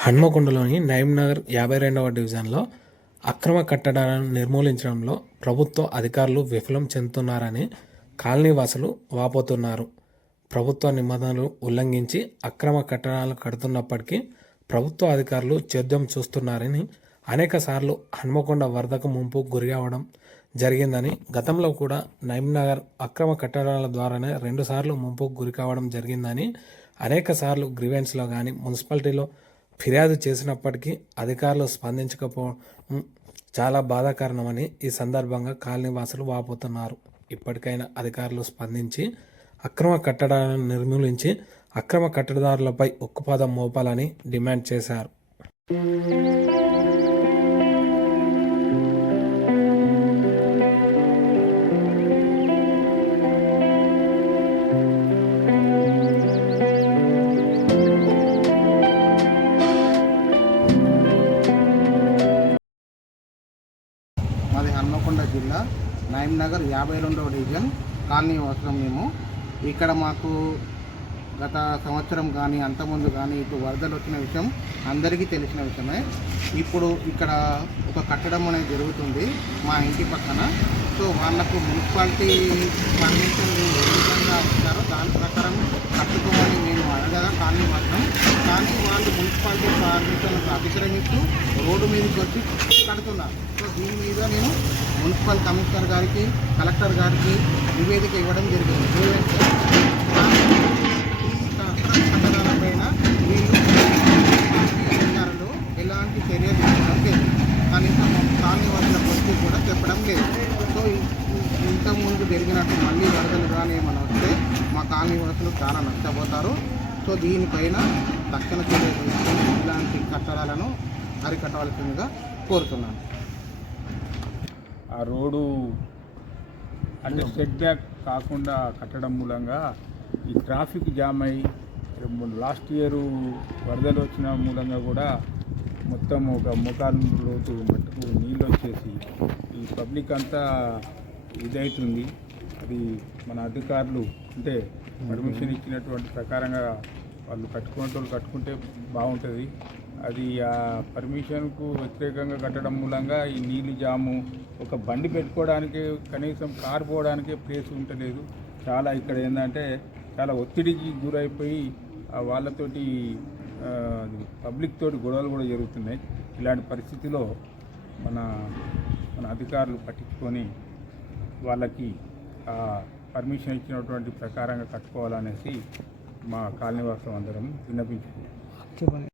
హన్మకొండలోని నగర్ యాభై రెండవ డివిజన్లో అక్రమ కట్టడాలను నిర్మూలించడంలో ప్రభుత్వ అధికారులు విఫలం చెందుతున్నారని కాలనీవాసులు వాపోతున్నారు. ప్రభుత్వ నిబంధనలు ఉల్లంఘించి అక్రమ కట్టడాలు కడుతున్నప్పటికీ ప్రభుత్వ అధికారులు చేద్యం చూస్తున్నారని అనేక సార్లు హన్మకొండ వరదకు ముంపు గురి అవడం జరిగిందని గతంలో కూడా నగర్ అక్రమ కట్టడాల ద్వారానే రెండుసార్లు ముంపుకు గురి కావడం జరిగిందని అనేక సార్లు గ్రీవెన్స్లో కానీ మున్సిపాలిటీలో ఫిర్యాదు చేసినప్పటికీ అధికారులు స్పందించకపోవడం చాలా బాధాకరణమని ఈ సందర్భంగా కాలనీవాసులు వాపోతున్నారు. ఇప్పటికైనా అధికారులు స్పందించి అక్రమ కట్టడాలను నిర్మూలించి అక్రమ కట్టడారులపై ఉక్కుపాదం మోపాలని డిమాండ్ చేశారు. హన్మకొండ జిల్లా నాయం నగర్ యాభై రెండవ డివిజన్ కాలనీ అవసరం మేము. ఇక్కడ మాకు గత సంవత్సరం కానీ అంతకుముందు కానీ ఇప్పుడు వరదలు వచ్చిన విషయం అందరికీ తెలిసిన విషయమే. ఇప్పుడు ఇక్కడ ఒక కట్టడం అనేది జరుగుతుంది మా ఇంటి పక్కన. సో వాళ్ళకు మున్సిపాలిటీ పని ఏ విధంగా ఇచ్చారో దాని ప్రకారం కట్టుకోమని నేను అడగగా కాలనీ మాత్రం కానీ వాళ్ళు మున్సిపాలిటీ పర్మిషన్ అతిక్రమిస్తూ రోడ్డు మీదకి వచ్చి కడుతున్నారు. సో దీని మీద నేను మున్సిపల్ కమిషనర్ గారికి కలెక్టర్ గారికి నివేదిక ఇవ్వడం జరిగింది. grievance. వీళ్ళు అధికారులు ఎలాంటి చర్యలు తీసుకోవడం లేదు కనీసం కాలనీ వాళ్ళకి కూడా చెప్పడం లేదు. సో ఇంతకుముందు జరిగినట్టు మళ్ళీ వరదలు కానీ ఏమైనా వస్తే మా కాలనీ చాలా నష్టపోతారు. సో దీనిపైన తక్షణ చర్య ఇలాంటి కట్టడాలను అరికట్టవలసిందిగా కోరుతున్నాను. ఆ రోడ్డు అంటే సెట్ బ్యాక్ కాకుండా కట్టడం మూలంగా ఈ ట్రాఫిక్ జామ్ అయ్యి లాస్ట్ ఇయర్ వరదలు వచ్చిన మూలంగా కూడా మొత్తం ఒక ముఖాలు లోతు మట్టుకు నీళ్ళు వచ్చేసి ఈ పబ్లిక్ అంతా ఇదవుతుంది అది మన అధికారులు అంటే పర్మిషన్ ఇచ్చినటువంటి ప్రకారంగా వాళ్ళు కట్టుకునే వాళ్ళు కట్టుకుంటే బాగుంటుంది. అది ఆ పర్మిషన్కు వ్యతిరేకంగా కట్టడం మూలంగా ఈ నీళ్ళు జాము ఒక బండి పెట్టుకోవడానికి కనీసం కారు పోవడానికే ప్లేస్ ఉండలేదు. చాలా ఇక్కడ ఏంటంటే చాలా ఒత్తిడికి గురైపోయి వాళ్ళతోటి పబ్లిక్ తోటి గొడవలు కూడా జరుగుతున్నాయి. ఇలాంటి పరిస్థితిలో మన మన అధికారులు పట్టించుకొని వాళ్ళకి పర్మిషన్ ఇచ్చినటువంటి ప్రకారంగా కట్టుకోవాలనేసి మా కాలనివాసం అందరం విన్నపించుకున్నాం